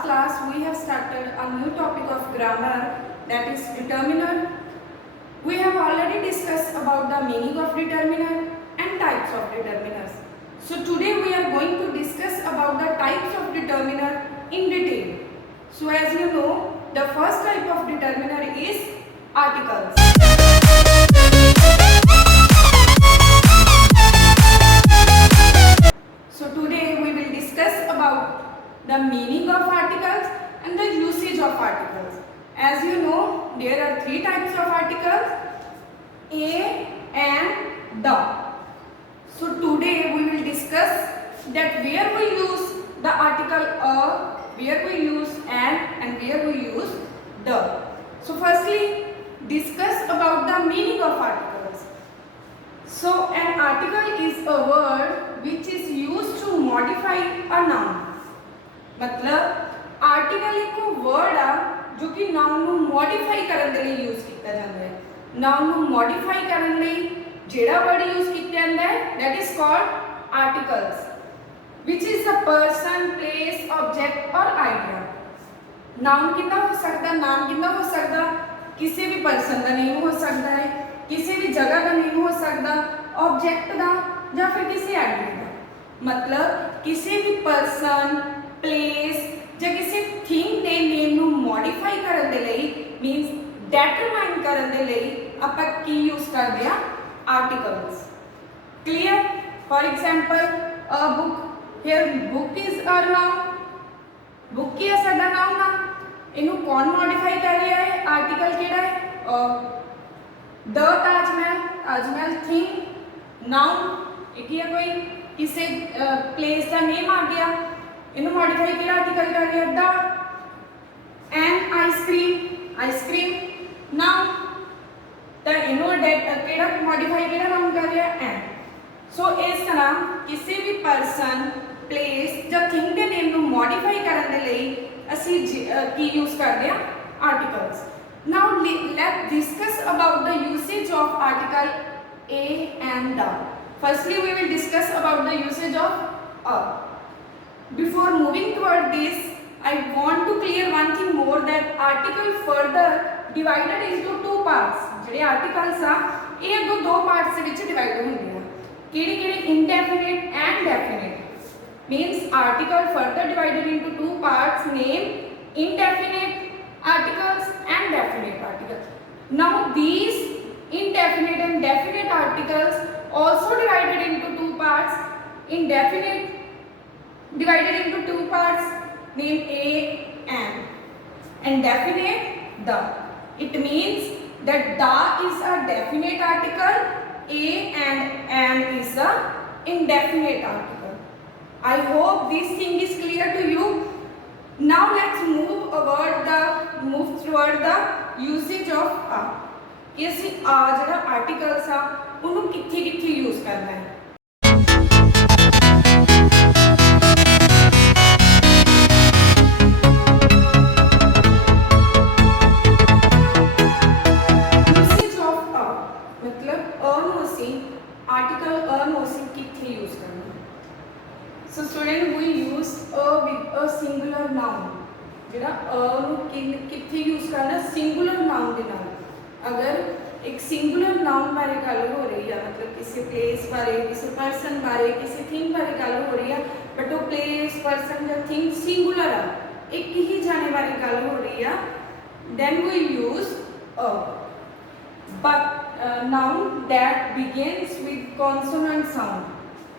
last class we have started a new topic of grammar, that is determiner. We have already discussed about the meaning of determiner and types of determiners. So today we are going to discuss about the types of determiner in detail. So as you know, the first type of determiner is articles. So today we will discuss about the meaning of articles and the usage of articles. As you know, there are three types of articles, a and the. So today we will discuss that where we use the article a, where we use and where we use the. So firstly, discuss about the meaning of articles. So an article is a word which is used to modify a noun. मतलब article एक word आ जो कि noun ਨੂੰ modify ਕਰਨ ਦੇ ਲਈ use ਕੀਤਾ ਜਾਂਦਾ ਹੈ। ਨਾउन ਨੂੰ ਮੋਡੀਫਾਈ ਕਰਨ ਲਈ ਜਿਹੜਾ ਵਰਡ ਯੂਜ਼ ਕੀਤਾ ਜਾਂਦਾ ਹੈ that is called articles, which is a person, place, object or idea. ਨਾउन ਕਿੰਨਾ ਹੋ ਸਕਦਾ, ਨਾਮ ਕਿੰਨਾ ਹੋ ਸਕਦਾ, ਕਿਸੇ ਵੀ ਪਰਸਨ ਦਾ ਨੇਮ ਹੋ ਸਕਦਾ ਹੈ, ਕਿਸੇ ਵੀ ਜਗ੍ਹਾ ਦਾ ਨੇਮ ਹੋ ਸਕਦਾ, ऑब्जेक्ट ਦਾ ਜਾਂ ਫਿਰ ਕਿਸੇ ਆਈਡੀਆ ਦਾ। मतलब ਕਿਸੇ ਵੀ ਪਰਸਨ, प्लेस ਜਾਂ ਕਿਸੇ ਥਿੰਗ ਦੇ ਨੇਮ ਨੂੰ ਮੋਡੀਫਾਈ ਕਰਨ ਦੇ ਲਈ ਮੀਨਸ ਡਿਟਰਮਾਈਨ ਕਰਨ ਦੇ ਲਈ ਆਪਾਂ ਕੀ ਯੂਜ਼ ਕਰਦੇ ਆ, articles. Clear? For example a book, here book is a noun. Book ਕੀ ਹੈ, ਸਾਡਾ ਨਾउन ਆ। ਇਹਨੂੰ ਕੌਣ ਮੋਡੀਫਾਈ ਕਰ ਰਿਹਾ ਹੈ, ਆਰਟੀਕਲ ਕਿਹੜਾ ਹੈ, the Taj Mahal, Taj Mahal thing noun. एक है कोई किसी प्लेस का नेम आ गया, इन्हों मॉडिफाई किया आर्टिकल कर रहा the. And ice cream, ice cream noun, तो इन्हों केड़ा मॉडिफाई किया नाउन कर रहा एंड। सो इस तरह किसी भी पर्सन, प्लेस या थिंग के नेम ਨੂੰ ਮੋਡੀਫਾਈ ਕਰਨ ਦੇ ਲਈ ਅਸੀਂ ਕੀ ਯੂਜ਼ ਕਰਦੇ ਆ, articles. Now let's discuss about the usage of article a and the. Firstly, we will discuss about the usage of a. Before moving toward this, I want to clear one thing more, that article further divided into two parts. ਜਿਹੜੇ articles ਆ ਇਹ ਅੱਗੋਂ ਦੋ parts ਦੇ ਵਿੱਚ divide ਹੁੰਦੇ ਆ। ਕਿਹੜੇ ਕਿਹੜੇ, indefinite and definite. Means article further divided into two parts, name indefinite articles and definite articles. Now these indefinite and definite articles also divided into two parts. Indefinite divided into two parts, name a and definite the. It means that the is a definite article, a and is a indefinite article. I hope this thing is clear to you. Now let's move toward the usage of a. कि ਅਸੀਂ ਆ ਜਿਹੜਾ articles ਆ ਉਹਨੂੰ ਕਿੱਥੇ ਕਿੱਥੇ use ਕਰਨਾ ਹੈ। Usage of a मतलब a ਨੂੰ ਅਸੀਂ ਆਰਟੀਕਲ a ਨੂੰ ਅਸੀਂ ਕਿੱਥੇ ਯੂਜ਼ ਕਰਨਾ ਹੈ। So student, we use a with a singular noun. ਜਿਹੜਾ a ਨੂੰ ਕਿੱਥੇ ਯੂਜ਼ ਕਰਨਾ, ਸਿੰਗੂਲਰ ਨਾउन ਦੇ ਨਾਲ। अगर एक सिंगुलर नाउन बारे गल हो रही है, मतलब किसी प्लेस बारे, किसी पर्सन बारे, किसी थिंग बारे गल हो रही है, बट वो प्लेस, पर्सन या थिंग सिंगुलर है, एक ही जाने बारे गल हो रही है, then we use a. But noun that begins with consonant sound.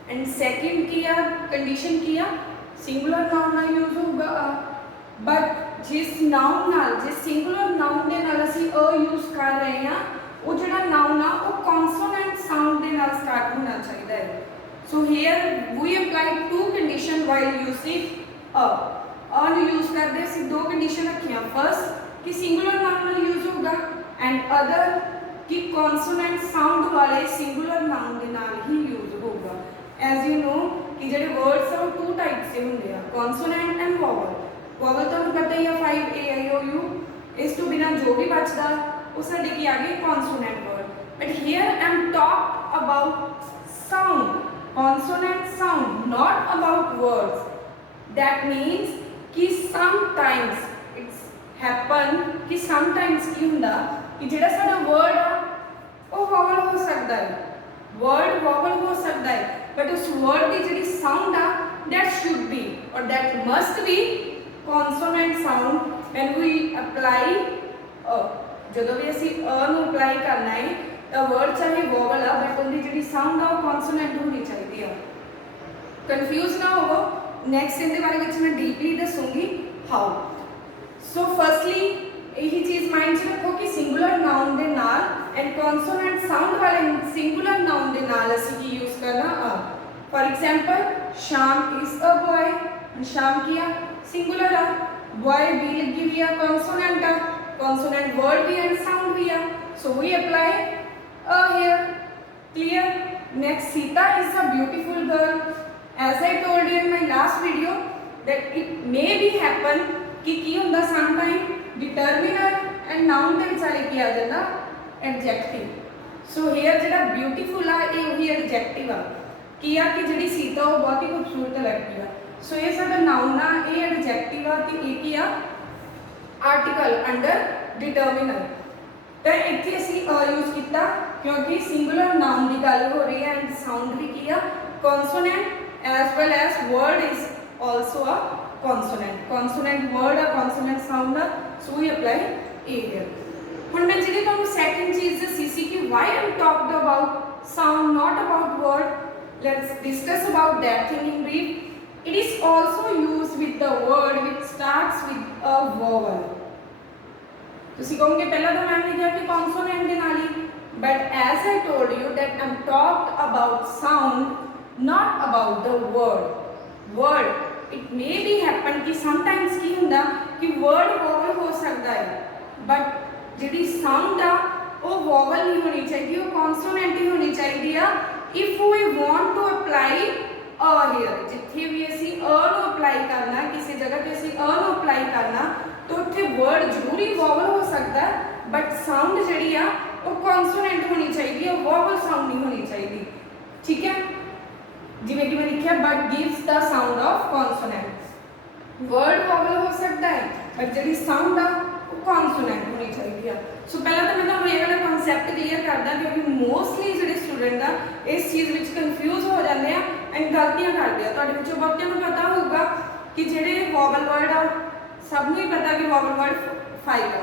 And second किया कंडीशन किया सिंगुलर नाउन ना यूज होगा आ। बट जिस नाउन नाल, जिस सिंगुलर नाउन दे नाल ਅਸੀਂ अ यूज कर रहे हैं, वो ਜਿਹੜਾ नाउन आ वो कॉन्सोनेंट साउंड दे नाल स्टार्ट होना चाहिए है। So here we apply two condition while using a ਨੂੰ यूज करदे ਅਸੀਂ दो कंडीशन रखियां। फर्स्ट कि सिंगुलर नाउन नाल यूज होगा एंड अदर कि कॉन्सोनेंट साउंड वाले सिंगुलर नाउन दे नाल ही यूज होगा। एज यू नो कि ਜਿਹੜੇ वर्ड्स ਆ टू टाइप्स ਦੇ ਹੁੰਦੇ ਆ, कॉन्सोनेंट एंड वॉवल। वॉवल ਤੁਹਾਨੂੰ ਪਤਾ ਹੀ ਆ 5 a i o u, ਇਸ ਤੋਂ ਬਿਨਾ ਜੋ ਵੀ ਬਚਦਾ ਉਹ ਸਾਡੇ ਕੀ ਆ ਗਏ, consonant word. But here I am talk about sound, consonant sound, not about words. That means कि some कि समटाइम्स की हुंदा कि जिहड़ा साडा वर्ड आ वो वॉवल हो सकता है, वर्ड वॉवल हो सकता है, बट उस वर्ड की जिहड़ी साउंड आ दैट शुड बी और that must be consonant sound when we apply ਜਦੋਂ भी ਅਸੀਂ ਨੂੰ ਅਪਲਾਈ करना है तो वर्ड चाहे वॉवल आ बट उनकी जिहड़ी साउंड आ कॉन्सोनेंट होनी चाहिए आ। कन्फ्यूज ना हो, नैक्सट इहदे बारे में मैं डीपली दसूँगी हाउ। सो फर्स्टली यही चीज़ माइंड च रखो कि सिंगुलर नाउन के नाल एंड कॉन्सोनेंट साउंड वाले सिंगुलर नाउन के नाल असीं की यूज़ करना आ। For example Sham is a boy, Sham की आ सिंगुलर आ, बॉय बी लगी हुई आ कॉन्सोनेंट आ, कॉन्सोनेंट वर्ड भी एंड साउंड भी आ, so we apply a here. Clear? Next, Sita is a beautiful girl. As I told you in my last video that it may be happen कि की हुंदा sometime determiner and noun दे विचाले की आ जांदा adjective. So here जिहड़ा beautiful आ ये वही adjective आ की आ कि जिहड़ी सीता वो बहुत ही खूबसूरत लड़की आ। So ये साडा noun आ ये adjective आ ते ये की आ article under determiner। तो इत्थे असीं यूज़ किया क्योंकि सिंगुलर नाउन की गल हो रही है एंड साउंड भी की consonant as well as word is also a consonant, consonant word आ कॉन्सोनेंट साउंड आ, so we apply a here. हुण मैं जिहड़ी तुहानूं सैकेंड चीज़ दसी सी कि why I am talked about sound not about word, let's discuss about that thing in brief. It is also used with the word which starts with a vowel. तुसीं कहोगे पहला तो मैंने कहा कि कॉन्सोनेंट के नाल ही, but as I told you that I am talked about sound not about the word. Word it may be happen कि समटाइम्स की हुंदा कि वर्ड वॉवल हो सकता है बट जिहड़ी साउंड आ वो वॉवल नहीं होनी चाहिए, वो कॉन्सोनेंट ही होनी चाहिए आ। If we want to apply a here, जिथे भी असीं अ नूं अप्लाई करना, किसी जगह ते असीं अ नूं अप्लाई करना तो उत्थे वर्ड जरूरी वॉवल हो सकता है बट साउंड जिहड़ी आ वो कॉन्सोनेंट होनी चाहिए, वॉवल साउंड नहीं होनी चाहिए। ठीक है, जिवें कि मैं लिखिया but gives the sound of consonant. Word vowel हो सकता है बट जिहड़ी साउंड आ वो कॉन्सोनेंट होनी चाहिए। सो पहला तो मैं तुहानूं ये वाला कॉन्सैप्ट क्लीयर करदा क्योंकि मोस्टली जिहड़े स्टूडेंट आ इस चीज़ विच कन्फ्यूज हो जाते हैं एंड गलतियां करते हैं। तुहाडे विचों बहुतिਆਂ ਨੂੰ पता होगा कि जिहड़े वॉवल वर्ड आ सबनूं ही पता कि वॉवल वर्ड 5 है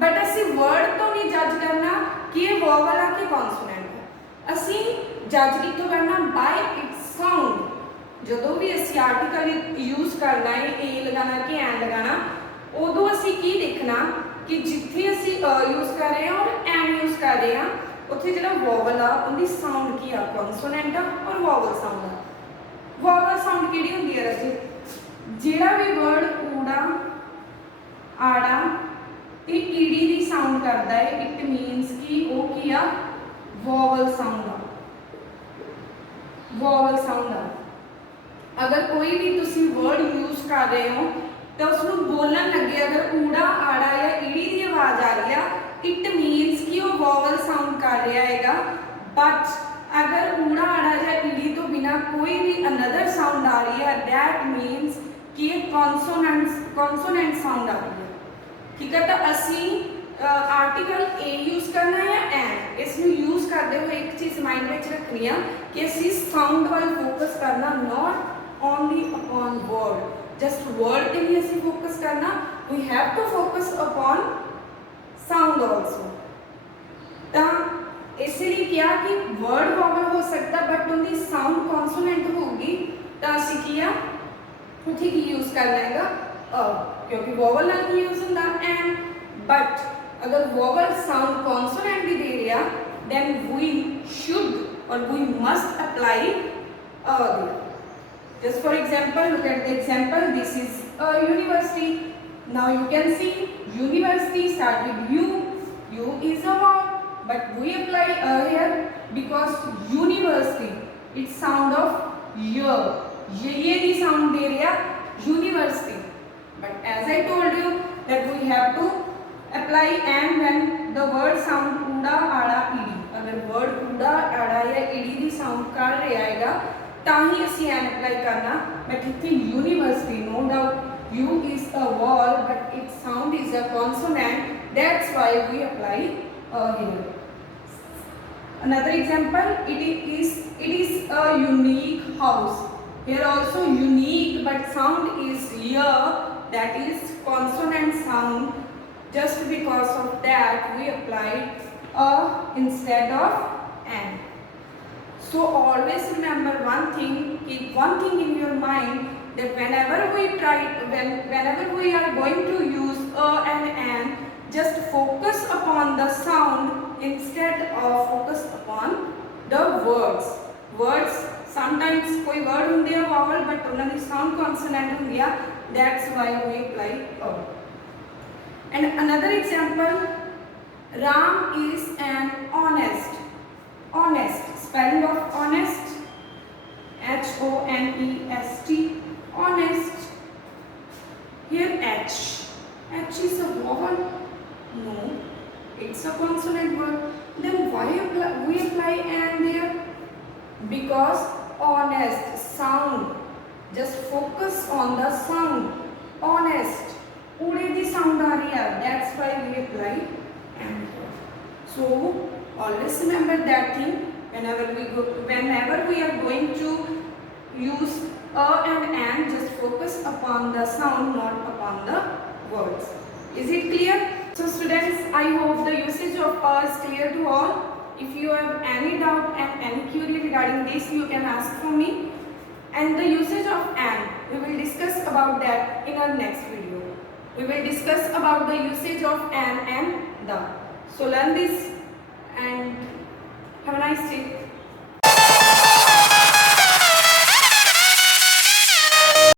बट असी वर्ड तो नहीं जज करना कि ये वॉवल आ कि कॉन्सोनेंट है। असी जज कितों करना बाय इट्स साउंड। जदों भी असी आर्टिकल यूज़ करना है ए लगाना कि एन लगाना उदों असी की देखना कि जिथे असी यूज़ कर रहे हैं और एन यूज़ कर रहे हैं उत्थे जिहड़ा वॉवल आ उनकी साउंड की आ कॉन्सोनेंट आ और वॉवल साउंड आ। वॉवल साउंड किहड़ी हुंदी है राजे, जिहड़ा भी वर्ड ऊड़ा आड़ा ते ईडी दी साउंड करता है इट मीनस कि वो की आ वॉवल साउंड आ, वॉवल साउंड आ। अगर कोई भी तुसी वर्ड यूज़ कर रहे हो तो उसको बोलन लगे अगर ऊड़ा आड़ा या ईडी की आवाज़ आ रही है इट मीनस कि वो वॉवल साउंड कर रहा है। बट अगर ऊड़ा आड़ा या ईडी तो बिना कोई भी अनदर साउंड आ रही है दैट मीनस कि ये कॉन्सोनेंट साउंड आ रही है। ठीक है, तो असी आर्टिकल ए यूज़ करना है या एन, इसमें यूज़ करते हुए एक चीज़ माइंड में रखनी है कि असी साउंड वाल फोकस करना not only upon word, just word पे ही असी फोकस करना, we have to focus upon sound also. तो इसलिए क्या कि वर्ड वॉवल हो सकता बट उनकी साउंड कॉन्सोनेंट होगी तो असी किया उठी की यूज़ कर लेगा क्योंकि वॉवल नाल की यूज़ होंदा एन। बट अगर वॉवल साउंड कॉन्सोनेंट भी दे रहा then we should or we must apply a there. Just for example look at the example, this is a university. Now you can see university start with U is a word but we apply a here because university its sound of ये नहीं sound दे रहा university. But as I told you that we have to apply and when the word sound ऊड़ा आड़ा ED, अगर word ऊड़ा आड़ा या ED की sound कर रहा है ताही असी एन अप्लाई करना। बट इतने university no doubt U is a vowel but its sound is a consonant That's why we apply here. Another example, it is a unique house. Here also unique, but sound is here, that is consonant sound. Just because of that we apply a instead of an. So always remember one thing, keep one thing in your mind, that whenever we are going to use a and an, just focus upon the sound instead of focus upon the words. Words sometimes कोई word होंगे या vowel but उन्हें sound consonant होंगे, that's why we apply a. And another example, Ram is an honest. Honest, spelling of honest, Honest, honest. Here H is a vowel? No, it's a consonant word. Then why we apply an there? Because honest, sound. Just focus on the sound. Honest. Ude the sound aa rahi hai. That's why we apply an here. So always remember that thing. Whenever we are going to use a and an, just focus upon the sound, not upon the words. Is it clear? So students, I hope the usage of a is clear to all. If you have any doubt and any query regarding this, you can ask from me. And the usage of an, we will discuss about that in our next video. We will discuss about the usage of an and the. So learn this and have a nice day.